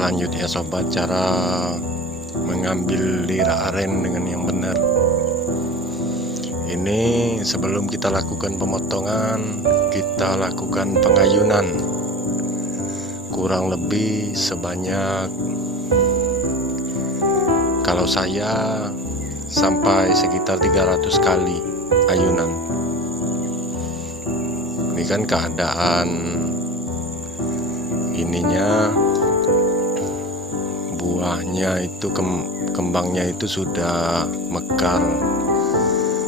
Lanjut ya sobat, cara mengambil lira aren dengan yang benar. Ini sebelum kita lakukan pemotongan, kita lakukan pengayunan kurang lebih sebanyak, kalau saya sampai sekitar 300 kali ayunan. Ini kan keadaan ininya, buahnya itu kembangnya itu sudah mekar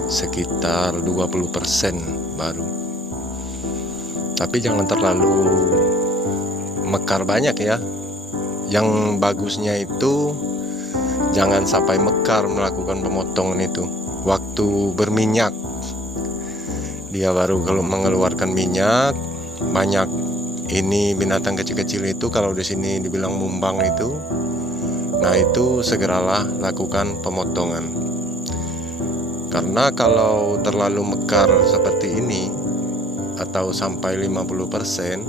sekitar 20% baru. Tapi jangan terlalu mekar banyak ya. Yang bagusnya itu jangan sampai mekar melakukan pemotongan itu. Waktu berminyak dia baru kalau mengeluarkan minyak banyak. Ini binatang kecil-kecil itu kalau di sini dibilang mumbang itu. Nah itu segeralah lakukan pemotongan. Karena kalau terlalu mekar seperti ini atau sampai 50%,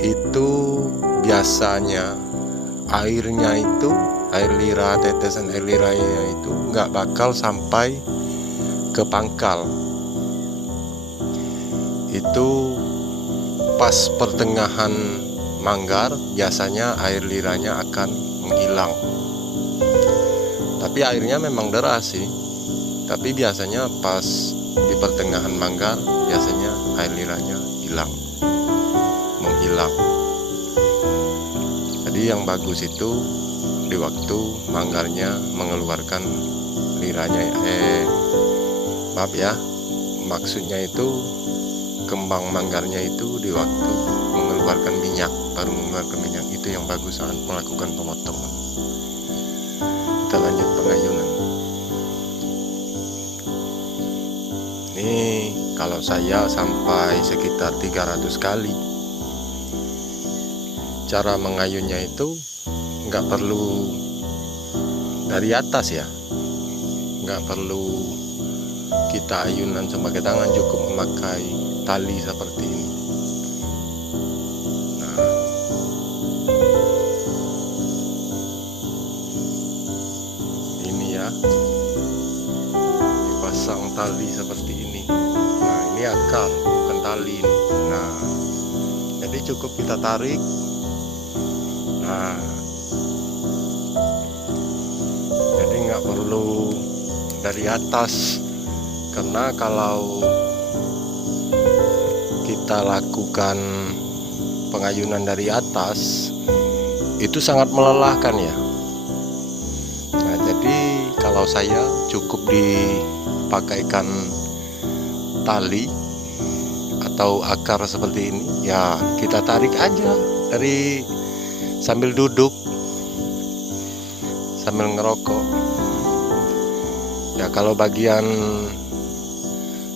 itu biasanya airnya itu, air lira, tetesan air liranya itu nggak bakal sampai ke pangkal. Itu pas pertengahan manggar biasanya air liranya akan menghilang. Tapi airnya memang deras sih. Tapi biasanya pas di pertengahan manggar biasanya air liranya menghilang. Jadi yang bagus itu di waktu manggarnya mengeluarkan liranya. Maaf ya, maksudnya itu kembang manggarnya itu di waktu mengeluarkan minyak, baru mengeluarkan minyak, itu yang bagus saat melakukan pemotongan. Kita lanjut pengayunan. Ini kalau saya sampai sekitar 300 kali. Cara mengayunnya itu nggak perlu dari atas ya, nggak perlu kita ayunan sebagai tangan, cukup memakai tali seperti ini. Nah, ini ya, dipasang tali seperti ini. Nah ini akar, bukan tali ini. Nah jadi cukup kita tarik. Nah jadi nggak perlu dari atas, karena kalau kita lakukan pengayunan dari atas itu sangat melelahkan ya. Nah jadi kalau saya cukup dipakaikan tali atau akar seperti ini ya, kita tarik aja dari sambil duduk sambil ngerokok ya. Kalau bagian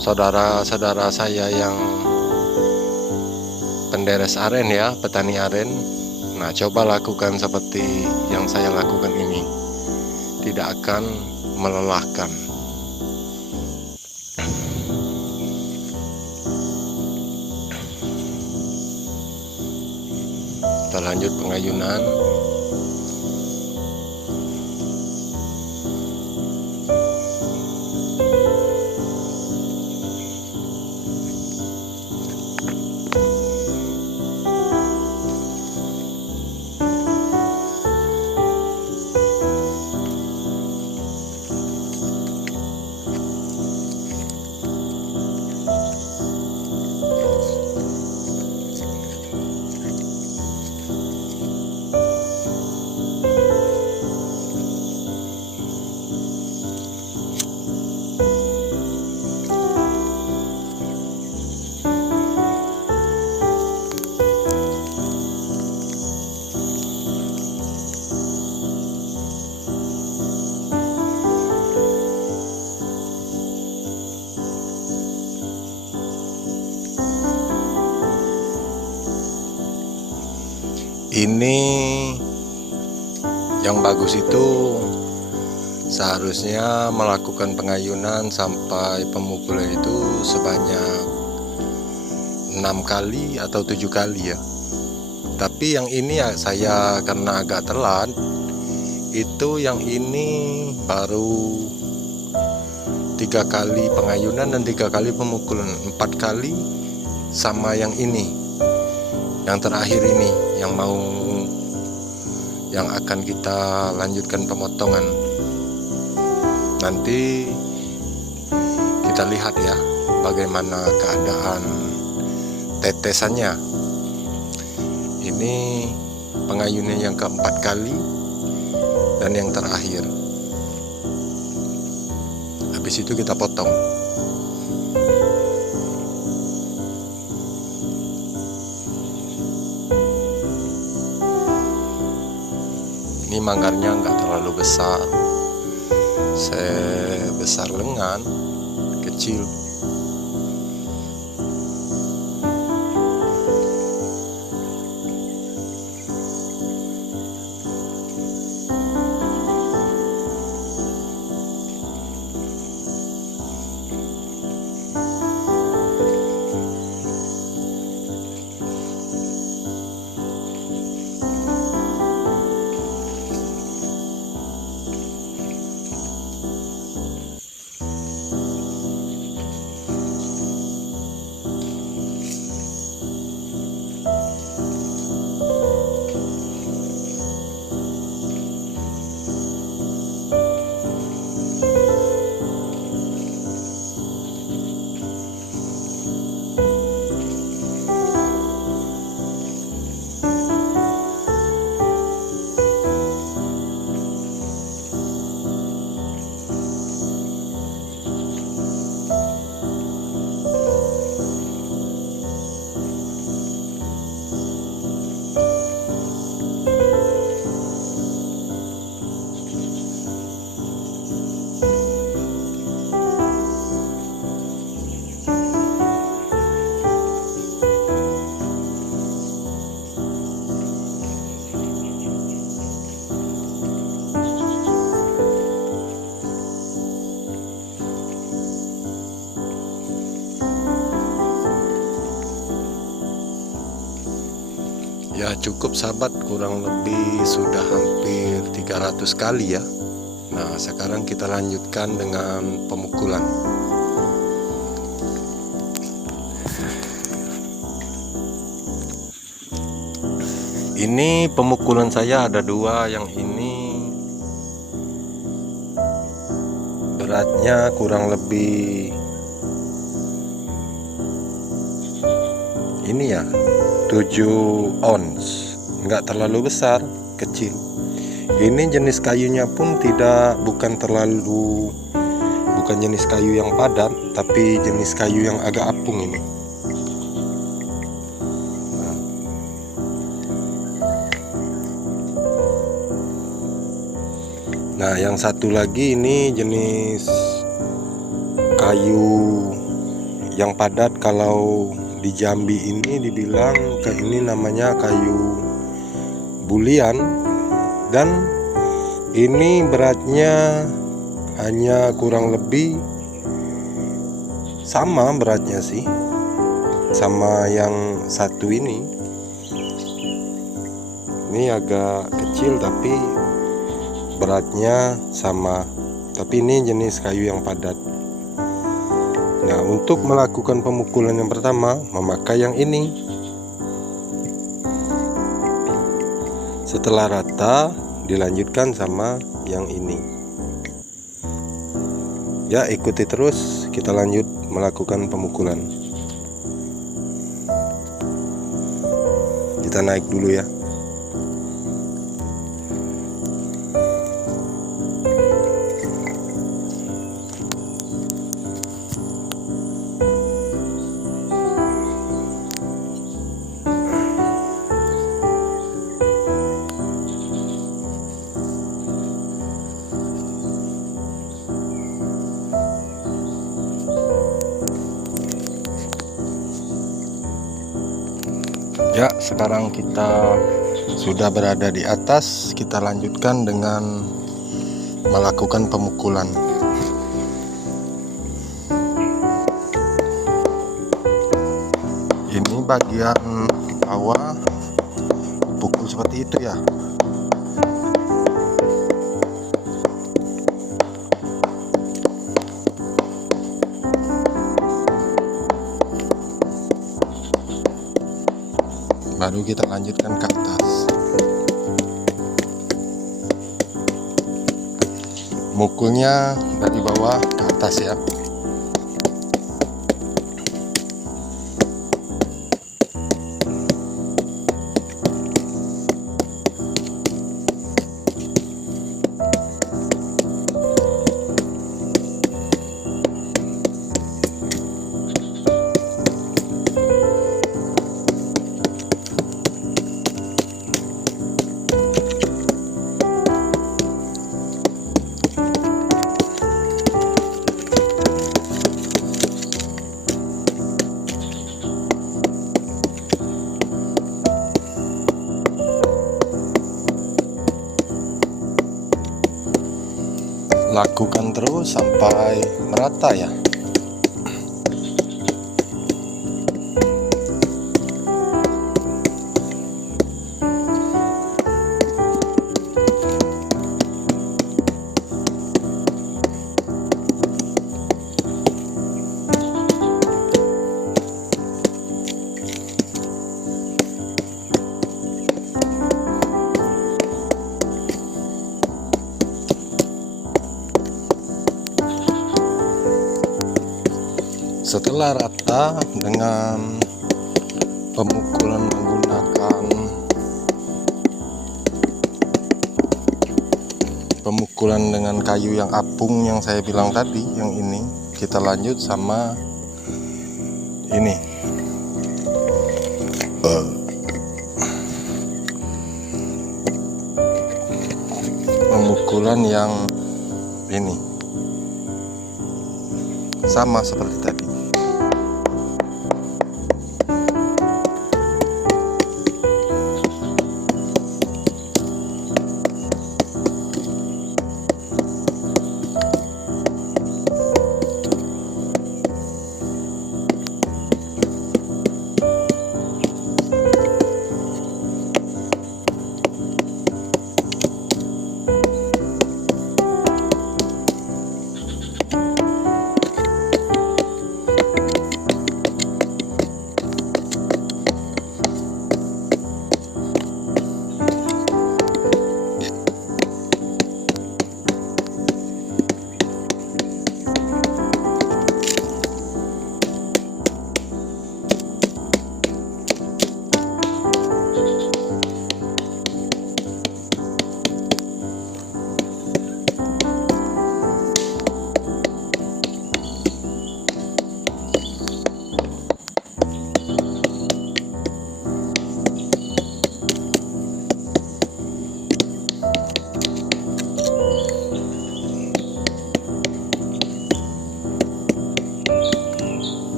saudara-saudara saya yang penderes aren ya, petani aren, nah coba lakukan seperti yang saya lakukan ini, tidak akan melelahkan. Kita lanjut pengayunan. Ini yang bagus itu seharusnya melakukan pengayunan sampai pemukulan itu sebanyak 6 kali atau 7 kali ya. Tapi yang ini ya saya karena agak telat, itu yang ini baru 3 kali pengayunan dan 3 kali pemukulan, 4 kali sama yang ini, yang terakhir ini yang akan kita lanjutkan pemotongan. Nanti kita lihat ya bagaimana keadaan tetesannya. Ini pengayunan yang keempat kali dan yang terakhir. Habis itu kita potong. Ini manggarnya nggak terlalu besar, sebesar lengan, kecil. Ya cukup sahabat, kurang lebih sudah hampir 300 kali ya. Nah sekarang kita lanjutkan dengan pemukulan. Ini pemukulan saya ada 2, yang ini beratnya kurang lebih ini ya 7 ons, nggak terlalu besar, kecil. Ini jenis kayunya pun bukan jenis kayu yang padat, tapi jenis kayu yang agak apung ini. Nah yang satu lagi ini jenis kayu yang padat. Kalau di Jambi ini dibilang ini namanya kayu bulian, dan ini beratnya hanya kurang lebih sama beratnya sih sama yang satu ini. Ini agak kecil tapi beratnya sama, tapi ini jenis kayu yang padat. Nah untuk melakukan pemukulan yang pertama memakai yang ini. Setelah rata dilanjutkan sama yang ini. Ya ikuti terus, kita lanjut melakukan pemukulan. Kita naik dulu ya. Ya, sekarang kita Sudah berada di atas, kita lanjutkan dengan melakukan pemukulan. Ini bagian bawah pukul seperti itu ya. Baru kita lanjutkan ke atas. Mukulnya dari bawah ke atas ya. Lakukan terus sampai merata ya. Setelah rata dengan pemukulan menggunakan dengan kayu yang apung yang saya bilang tadi, yang ini kita lanjut sama ini. Pemukulan yang ini sama seperti tadi.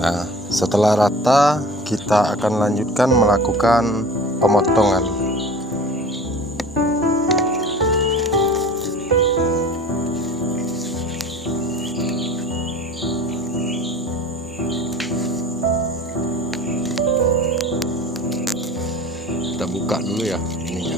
Nah, setelah rata kita akan lanjutkan melakukan pemotongan. Kita buka dulu ya ininya.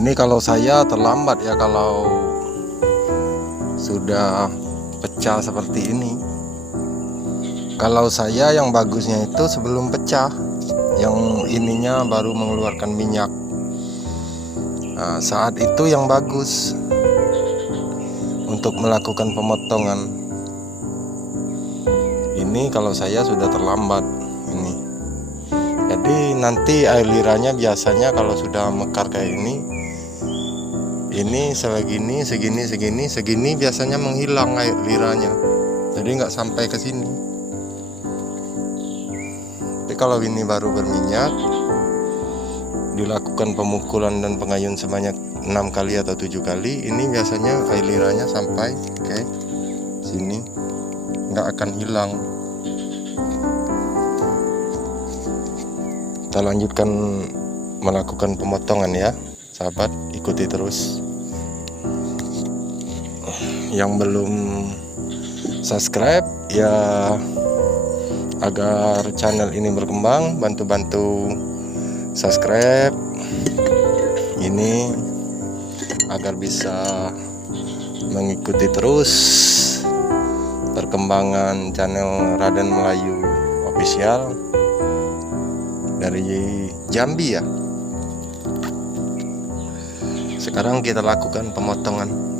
Ini kalau saya terlambat ya, kalau sudah pecah seperti ini. Kalau saya yang bagusnya itu sebelum pecah, yang ininya baru mengeluarkan minyak. Nah, saat itu yang bagus untuk melakukan pemotongan. Ini kalau saya sudah terlambat ini. Jadi nanti air liranya biasanya kalau sudah mekar kayak ini segini biasanya menghilang air liranya. Jadi nggak sampai ke sini. Tapi kalau ini baru berminyak, dilakukan pemukulan dan pengayun sebanyak 6 kali atau 7 kali, ini biasanya air liranya sampai ke sini, nggak akan hilang. Kita lanjutkan melakukan pemotongan ya sahabat, ikuti terus. Yang belum subscribe ya, agar channel ini berkembang, bantu subscribe ini agar bisa mengikuti terus perkembangan channel Raden Melayu Official dari Jambi ya. Sekarang kita lakukan pemotongan.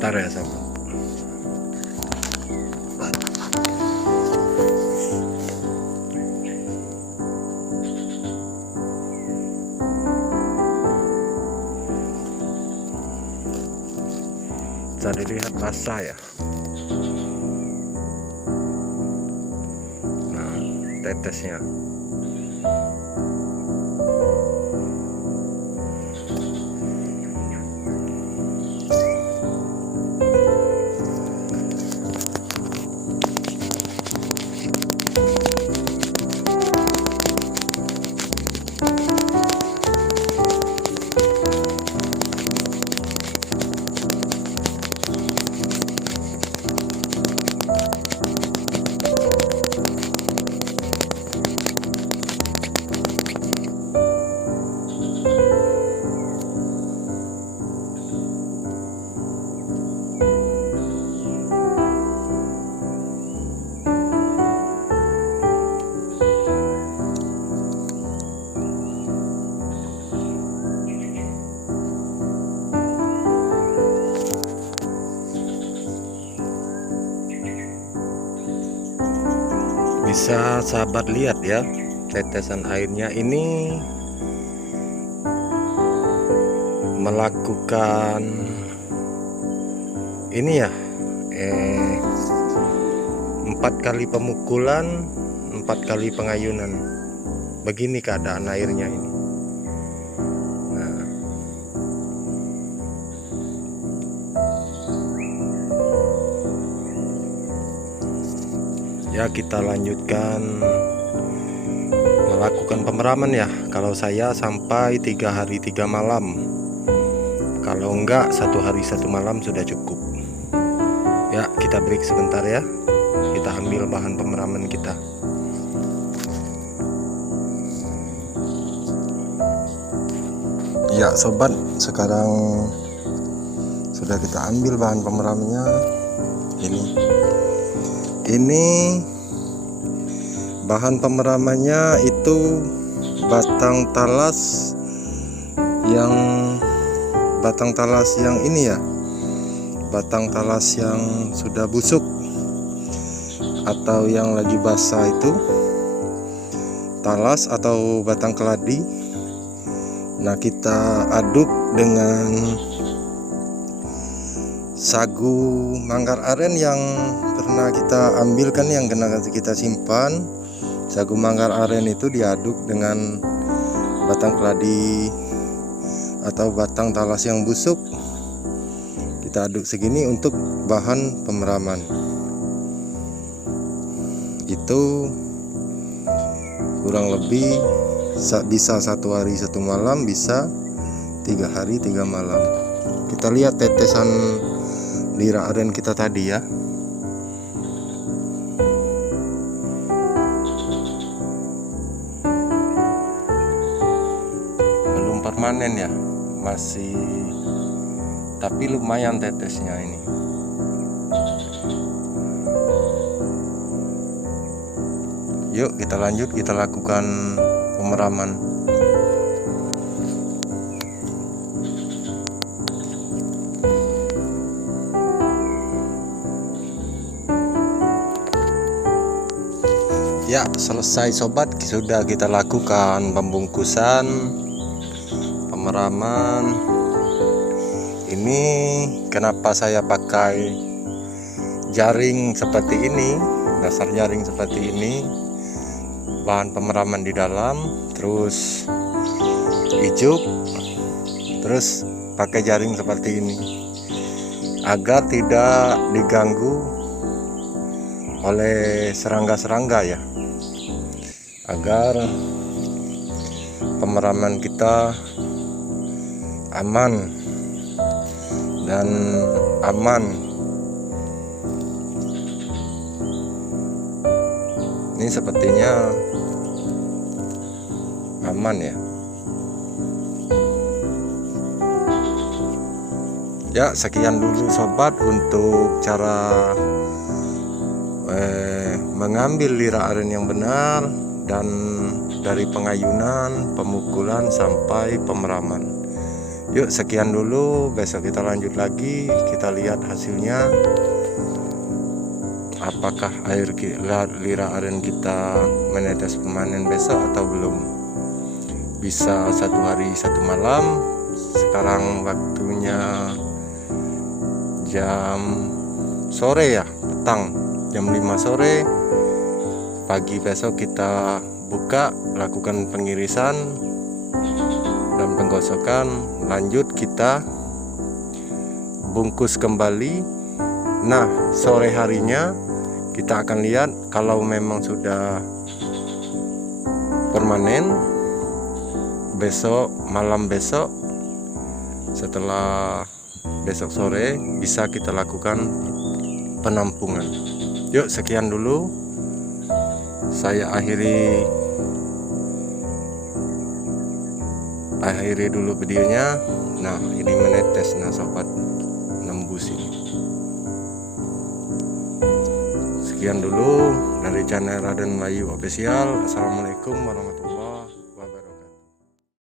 Ntar ya sahabat. Bisa dilihat basah ya. Nah, tetesnya. Bisa sahabat lihat ya, tetesan airnya ini melakukan ini ya, 4 kali pemukulan, 4 kali pengayunan. Begini keadaan airnya ini. Nah, ya kita lanjutkan melakukan pemeraman ya. Kalau saya sampai 3 hari 3 malam, kalau enggak 1 hari 1 malam sudah cukup. Ya, kita break sebentar ya. Kita ambil bahan pemeraman kita. Ya sobat, sekarang sudah kita ambil bahan pemeramannya. Ini bahan pemeramannya itu batang talas yang ini ya, batang talas yang sudah busuk atau yang lagi basah, itu talas atau batang keladi. Nah, kita aduk dengan sagu manggar aren yang pernah kita ambilkan, yang pernah kita simpan. Sagu manggar aren itu diaduk dengan batang keladi atau batang talas yang busuk. Kita aduk segini untuk bahan pemeraman. Itu kurang lebih bisa 1 hari 1 malam, bisa 3 hari 3 malam. Kita lihat tetesan lira aren kita tadi ya. Belum permanen ya, masih, tapi lumayan tetesnya ini. Yuk kita lanjut, kita lakukan pemeraman. Ya, selesai sobat, sudah kita lakukan pembungkusan, pemeraman. Ini kenapa saya pakai jaring seperti ini, dasar jaring seperti ini, bahan pemeraman di dalam, terus ijuk, terus pakai jaring seperti ini agar tidak diganggu oleh serangga-serangga ya, agar pemeraman kita aman dan aman. Ini sepertinya aman ya. Ya, sekian dulu sobat untuk cara mengambil lira aren yang benar, dan dari pengayunan, pemukulan sampai pemeraman. Yuk, sekian dulu, besok kita lanjut lagi, kita lihat hasilnya. Apakah air lira aren kita menetes pemanen besok atau belum. Bisa 1 hari 1 malam. Sekarang waktunya jam sore ya, petang, jam 5 sore. Pagi besok kita buka, lakukan pengirisan dan penggosokan. Lanjut kita bungkus kembali. Nah, sore harinya kita akan lihat kalau memang sudah permanen. Besok, malam besok, setelah besok sore, bisa kita lakukan penampungan. Yuk, sekian dulu. Saya akhiri dulu videonya. Nah, ini menetes, nah sobat, nembus ini. Sekian dulu dari channel Raden Melayu Official. Assalamualaikum warahmatullahi wabarakatuh.